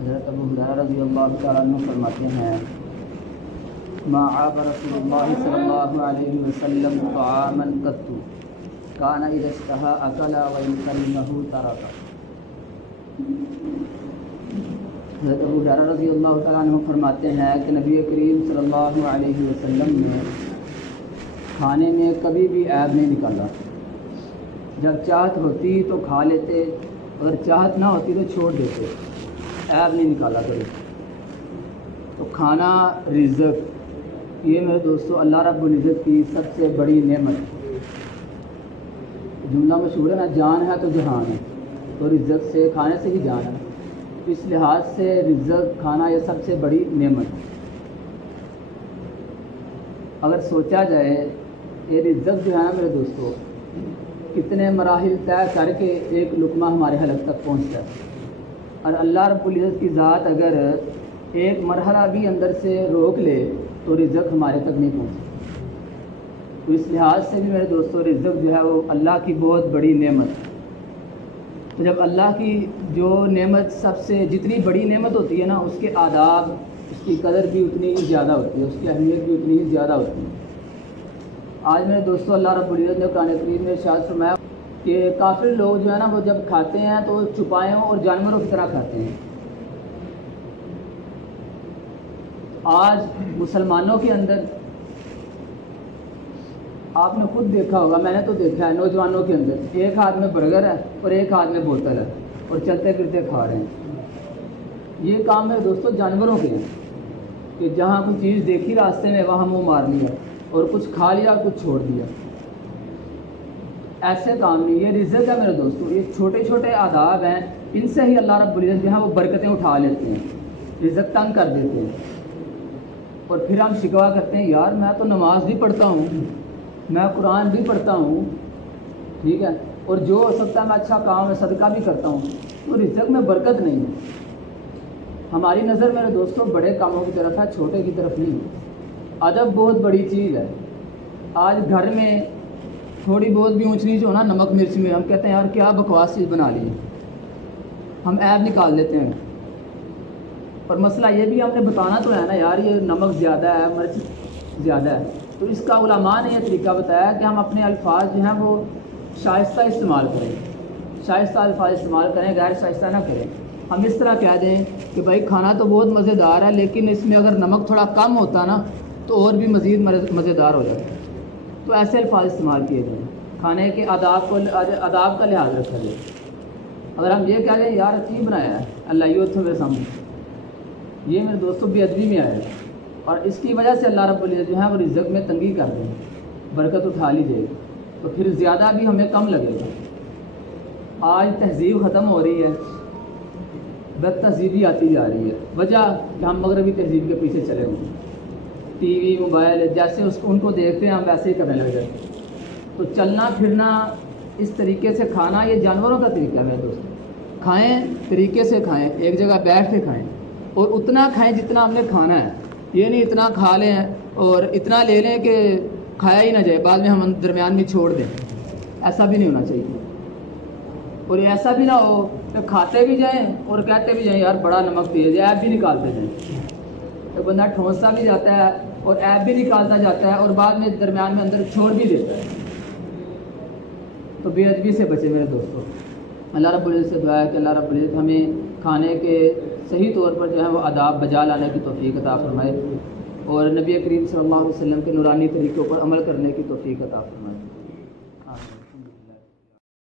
حضرت ابو ہریرہ رضی اللہ تعالیٰ عنہ فرماتے ہیں ما عاب رسول اللہ صلی اللہ علیہ وسلم طعاما قط کان اذا اشتہى اکل وان کرہہ ترک۔ حضرت ابو ہریرہ رضی اللہ تعالیٰ عنہ فرماتے ہیں کہ نبی کریم صلی اللہ علیہ وسلم نے کھانے میں کبھی بھی عیب نہیں نکالا۔ جب چاہت ہوتی تو کھا لیتے، اگر چاہت نہ ہوتی تو چھوڑ دیتے، عیب نہیں نکالا کرے۔ تو کھانا رزق، یہ میرے دوستو اللہ رب العزت کی سب سے بڑی نعمت۔ جملہ مشہور ہے نا، جان ہے تو جہان ہے، تو رزق سے، کھانے سے ہی جان ہے۔ اس لحاظ سے رزق کھانا یہ سب سے بڑی نعمت ہے۔ اگر سوچا جائے یہ رزق جو ہے نا میرے دوستو، کتنے مراحل طے کر کے ایک لقمہ ہمارے حلق تک پہنچتا ہے، اور اللہ رب العزت کی ذات اگر ایک مرحلہ بھی اندر سے روک لے تو رزق ہمارے تک نہیں پہنچتا۔ تو اس لحاظ سے بھی میرے دوستو رزق جو ہے وہ اللہ کی بہت بڑی نعمت ہے۔ تو جب اللہ کی جو نعمت سب سے جتنی بڑی نعمت ہوتی ہے نا، اس کے آداب، اس کی قدر بھی اتنی ہی زیادہ ہوتی ہے، اس کی اہمیت بھی اتنی ہی زیادہ ہوتی ہے۔ آج میرے دوستو اللہ رب العزت نے قرآن کریم میں ارشاد فرمایا کہ کافر لوگ جو ہے نا وہ جب کھاتے ہیں تو چپائیوں اور جانوروں کی طرح کھاتے ہیں۔ آج مسلمانوں کے اندر آپ نے خود دیکھا ہوگا، میں نے تو دیکھا ہے، نوجوانوں کے اندر ایک ہاتھ میں برگر ہے اور ایک ہاتھ میں بوتل ہے اور چلتے پھرتے کھا رہے ہیں۔ یہ کام میرے دوستو جانوروں کے ہیں کہ جہاں کوئی چیز دیکھی راستے میں وہاں منہ مار لیا اور کچھ کھا لیا، کچھ چھوڑ دیا۔ ایسے کام نہیں، یہ رزق ہے میرے دوستو، یہ چھوٹے چھوٹے آداب ہیں، ان سے ہی اللہ رب العزت جو ہے وہ برکتیں اٹھا لیتے ہیں، رزق تنگ کر دیتے ہیں۔ اور پھر ہم شکوہ کرتے ہیں، یار میں تو نماز بھی پڑھتا ہوں، میں قرآن بھی پڑھتا ہوں، ٹھیک ہے، اور جو ہو سکتا ہے میں اچھا کام ہے، صدقہ بھی کرتا ہوں، تو رزق میں برکت نہیں ہے۔ ہماری نظر میرے دوستو بڑے کاموں کی طرف ہے، چھوٹے کی طرف نہیں۔ ادب بہت بڑی چیز ہے۔ آج گھر میں تھوڑی بہت بھی اونچ نیچ ہونا، نمک مرچ میں، ہم کہتے ہیں یار کیا بکواس چیز بنا لی، ہم عیب نکال دیتے ہیں۔ اور مسئلہ یہ بھی ہم نے بتانا تو ہے نا، یار یہ نمک زیادہ ہے، مرچ زیادہ ہے، تو اس کا علماء نے یہ طریقہ بتایا کہ ہم اپنے الفاظ جو ہیں وہ شائستہ استعمال کریں، شائستہ الفاظ استعمال کریں، غیر شائستہ نہ کریں۔ ہم اس طرح کہہ دیں کہ بھائی کھانا تو بہت مزیدار ہے، لیکن اس میں اگر نمک تھوڑا کم ہوتا نا تو اور بھی مزید مزیدار ہو جاتا۔ تو ایسے الفاظ استعمال کیے جائیں، کھانے کے آداب کا لحاظ رکھا جائے۔ اگر ہم یہ کہہ دیں یار اچھی بنایا ہے اللہ یہ تو میرے سامنے، یہ میرے دوستوں بے ادبی میں آیا ہے، اور اس کی وجہ سے اللہ رب العزت جو ہے وہ رزق میں تنگی کر دیں، برکت اٹھا لیجیے، تو پھر زیادہ بھی ہمیں کم لگے گا۔ آج تہذیب ختم ہو رہی ہے، بد تہذیبی آتی جا رہی ہے، وجہ کہ ہم مغربی تہذیب کے پیچھے چلے ہوئے، ٹی وی موبائل جیسے ان کو دیکھتے ہیں ہم ویسے ہی کرنے لگ جاتے ہیں۔ تو چلنا پھرنا اس طریقے سے، کھانا یہ جانوروں کا طریقہ ہے میرے دوست، کھائیں طریقے سے کھائیں، ایک جگہ بیٹھ کے کھائیں، اور اتنا کھائیں جتنا ہم نے کھانا ہے، یہ نہیں اتنا کھا لیں اور اتنا لے لیں کہ کھایا ہی نہ جائے، بعد میں ہم درمیان میں چھوڑ دیں، ایسا بھی نہیں ہونا چاہیے۔ اور ایسا بھی نہ ہو کہ کھاتے بھی جائیں اور کہتے بھی جائیں یار بڑا نمک تیز ہے، ایپ بھی نکالتے جائیں، تو بندہ ٹھونستا بھی جاتا ہے اور ایپ بھی نکالتا جاتا ہے اور بعد میں درمیان میں اندر چھوڑ بھی دیتا ہے۔ تو بے ادبی سے بچے میرے دوستوں۔ اللہ رب العزت سے دعا ہے کہ اللہ رب العزت ہمیں کھانے کے صحیح طور پر جو ہے وہ آداب بجا لانے کی توفیق عطا فرمائے، اور نبی کریم صلی اللہ علیہ وسلم کے نورانی طریقوں پر عمل کرنے کی توفیق عطا فرمائے۔